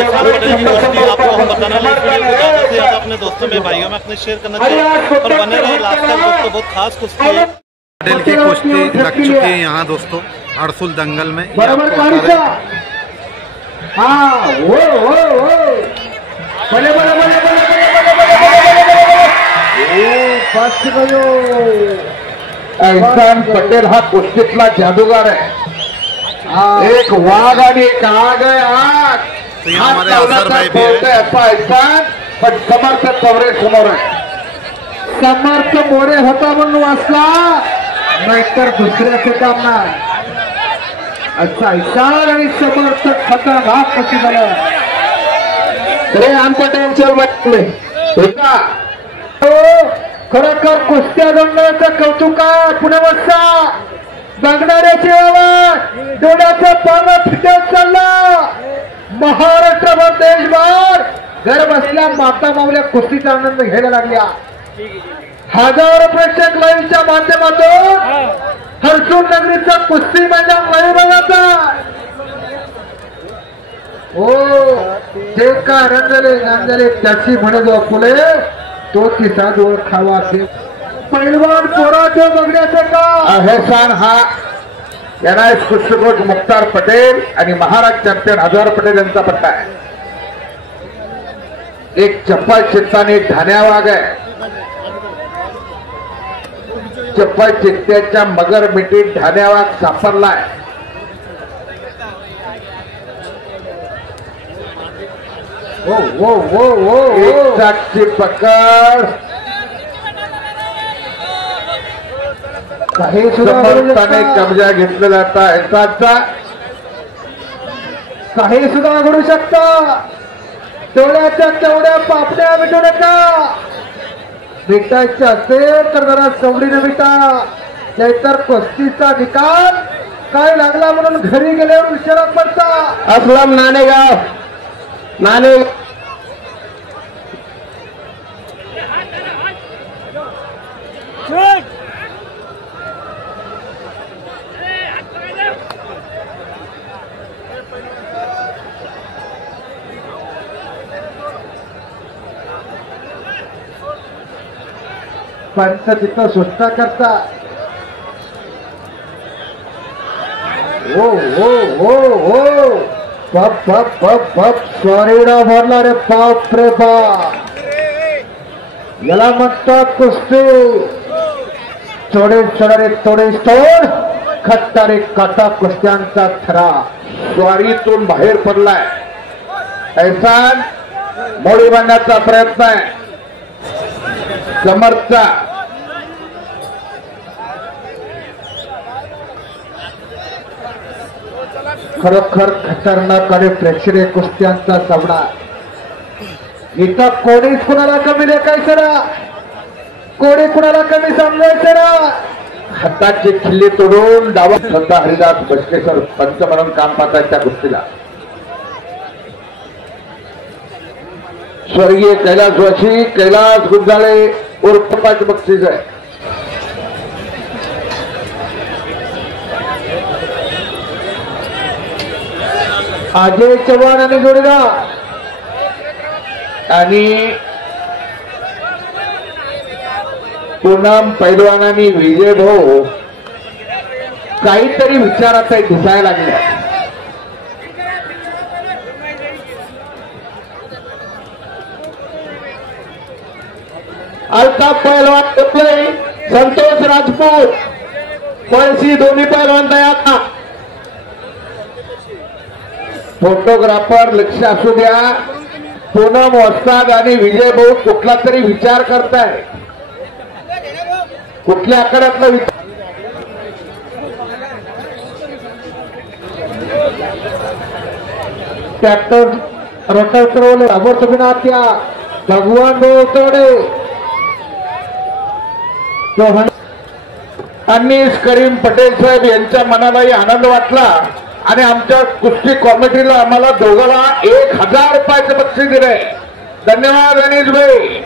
एहसान पटेल की दोस्ती आपको हम बताने वाले इस वीडियो को ज़्यादा से ज़्यादा अपने दोस्तों में भाइयों में अपने शेयर करना चाहिए और बने रहे लास्ट तक। दोस्तों बहुत खास कुश्ती है, पटेल की कुश्ती लग चुकी है यहाँ दोस्तों हरसुल दंगल में। एहसान पटेल हा कुस्तीतला जादूगार आहे, एक वाघ आणि एक आग आहे आग। तो यहाँ हमारे अजहर भाई भी है। एहसान पण समर्थ कवरे समोर आहे, समर्थ मोरे होता म्हणून वाचला नाहीतर दुसऱ्याचे काम नाही। अच्छा एहसान आणि समर्थ खतरनाक कशी झालं रे आमपटेंच्या वाटले होता। खरोखर कुस्त्या जमण्याचं कौतुक आहे पुणे वस्ता बघणाऱ्याची आवाज डोळ्याचं पानं फिटत चाललं महाराष्ट्रभर देशभर घर बसल्या माता मावल्या कुस्तीचा आनंद घ्यायला लागल्या। हजारो प्रेक्षक लाईव्हच्या माध्यमातून हरसूल नगरीचा कुस्ती मैदान लाईव्ह बघायचा। हो जे का रंजले त्याची म्हणे जो फुले तो किसा जोर खावा असेल पैलवान पोराचे बघण्याचं का एहसान हा यांना कुस्तीकोच मुख्तार पटेल आणि महाराज चॅम्पियन अजहर पटेल यांचा पट्टा आहे। एक चप्पल चित्ताने ठाण्या वाघ आहे, चप्पल चित्त्याच्या मगर मिठीत ठाण्या वाघ सापडलाय। हो हो हो हो साक्षी पकड काही समर्थाने कब्जा घेतला जाता एकाचा काही सुद्धा घडू शकता। डोळ्याच्या तेवढ्या पापड्या मिटू नका, मिटायचे असेल तर जरा सवडीने मिटा, नाहीतर कुस्तीचा निकाल काय लागला म्हणून घरी गेल्यावर विचारात पडता। असलम नाणेगाव नाणे पंच तिथं सुट्टा करता। हो हो हो हो बप बप बप बप स्वारीडा भरला रे बाप रे बाप, याला म्हणतात कुस्ती चोडे चढारे तोडे तोड खट्टारे काटा कुस्त्यांचा थरा स्वारीतून बाहेर पडलाय। एहसान मोडी बांधण्याचा प्रयत्न आहे समर्थचा। खरोखर खतरनाक आणि प्रेक्षणीय कुस्त्यांचा सामना। इथं कोणीच कुणाला कमी लेखायचं ना, कोणी कुणाला कमी समजायचं ना। हाताची खिल्ली तोडून डावा स्वतः हरिदास बसकेसर पंच म्हणून काम पाहतात त्या कुस्तीला। स्वर्गीय कैलासवासी कैलास गुंजाळे उर्फ पाच बक्षीस आहे। अजय चव्हाण आणि जोडीदार आणि पूनम पैलवान आणि विजय भाऊ काहीतरी विचारात दिसायला लागले। अल्ताफ पैलवान संतोष राजपूत पळशी दोन्ही पैलवान तयार। फोटोग्राफर लक्ष असू द्या, पूनम वस्ताद आणि विजय भाऊ कुठला तरी विचार करताय, कुठल्या आकड्यातला विचार। ट्रॅक्टर रोटर करवले अमोर्तबिनात्या भगवान भाऊ तोडे अनीस करीम पटेल साहेब यांच्या मनालाही आनंद वाटला आणि आमच्या कुस्ती कमिटीला आम्हाला दोघांना 1000 रुपयाचं बक्षीस दिले। धन्यवाद अनिस भाई,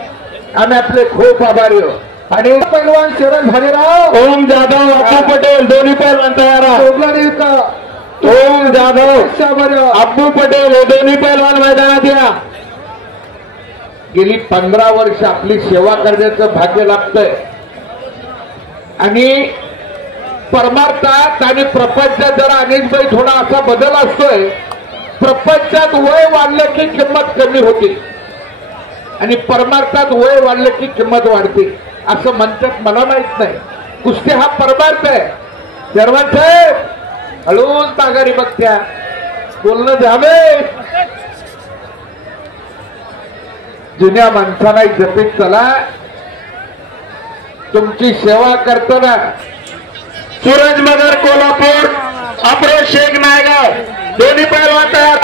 आम्ही आपले खूप आभारी आहोत। आणि पैलवान शरद भालेराव ओम जाधव अप्पू पटेल दोन्ही पैलवान तयार आहेत। ओम जाधव, अब्बू पटेल हे दोन्ही पैलवान मैदानात या. गेली 15 वर्ष आपली सेवा करण्याचं भाग्य लाभतंय आणि परमार्थात आणि प्रपंचात जरा अनेकबाई थोडा असा बदल असतोय. प्रपंचात वय वाढलं की किंमत कमी होते आणि परमार्थात वय वाढलं की किंमत वाढते असं म्हणतात. मला माहित नाही, कुस्ती हा परमार्थ आहे. शर्मा साहेब हळूच माघारी बघत्या, बोलणं झालंय. जुन्या माणसाला जपीत चला. तुमची सेवा करताना सूरज मगर कोल्हापूर, अफरोज शेख नायगाव दोन्ही पैलवान तयार.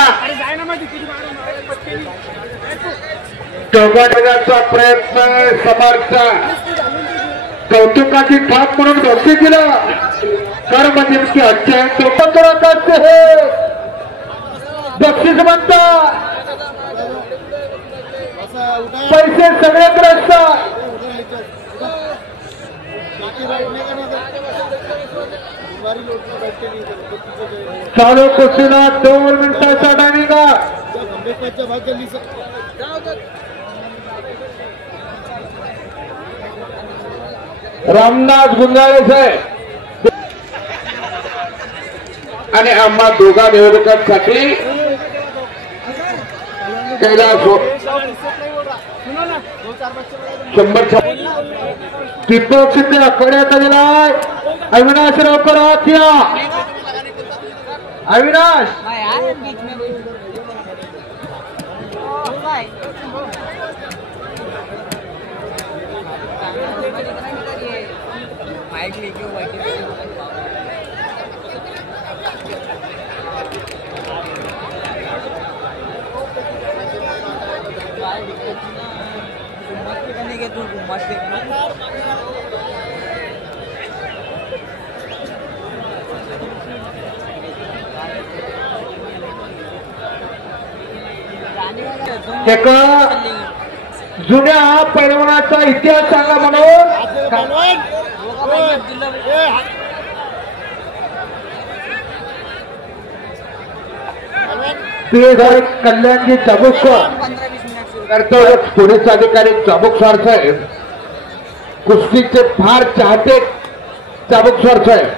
चौघाचा प्रयत्न समर्थ कौतुकाची थाप म्हणून बक्षीस दिलं. कर्म जिनकी अच्छे हैं तो पत्र करते हैं, बक्षीस म्हणतात. पैसे सगळे ग्रस्त. चालू कुस्तीला 2 मिनिटाचा टायमिंग. रामनाथ गुंजाळे साहेब आणि आम्हा दोघा निवडणुकांसाठी कैलास 100 दीपक शिंदे आकड्यात गेलाय. अविनाश रावकर आत या. अविनाश एका जुन्या पैलवानाचा इतिहास सांगा म्हणून कल्याणजी चाबुकस्वार कर्तव्य पोलीस अधिकारी चाबुकस्वार साहेब कुस्तीचे फार चाहते. चाबुकस्वार साहेब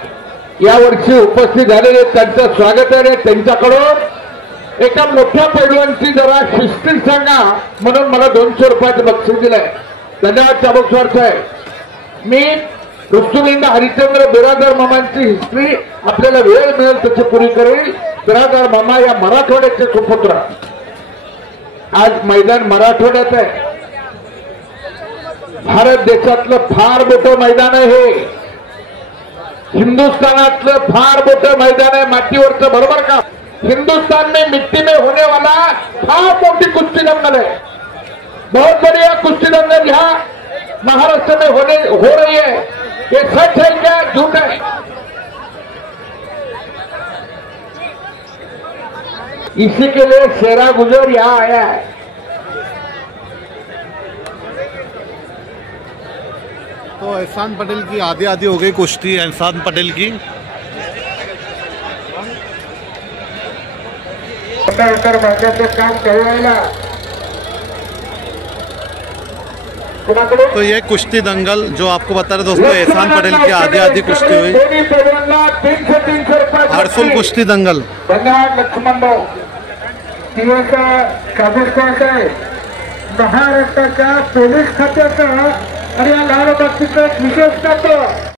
यावर्षी उपस्थित झालेले त्यांचं स्वागत आहे. त्यांच्याकडून एका मोठ्या पैलवानची जरा शिस्तीत सांगा म्हणून मला 200 रुपयाचं बक्षीस दिलंय. धन्यवाद चाबुकस्वार साहेब. मी ऋतुलिंग हरिचंद्र बिरादर मामांची हिस्ट्री आपल्याला वेळ मिळेल तशी पुरी करेल. बिरादर मामा या मराठवाड्याचे सुपुत्र. आज मैदान मराठवाड्यात आहे. भारत देशातलं फार मोठं मैदान आहे हे. हिंदुस्थानातलं फार मोठं मैदान आहे मातीवरचं. बरोबर का? हिंदुस्तान में मिट्टी में होने वाला फार मोटी कुश्ती दंगल है. बहुत बढ़िया कुश्ती दंगल यहाँ महाराष्ट्र में हो रही है. ये सच है क्या झूठ है? इसी के लिए शेरा गुजर यहाँ आया है. तो एहसान पटेल की आधी आधी हो गई कुश्ती. एहसान पटेल की भाग्याचं काम करायला. तो ये कुश्ती दंगल जो आपको बता रहे दोस्तों, एहसान पटेल की आधी आधी कुश्ती हुई. 300 रुपये हर्सुल कुश्ती दंगल. धन्यवाद लक्ष्मण भाऊ. महाराष्ट्राच्या पोलीस खात्याचा आणि या लाल बक्षीस विशेष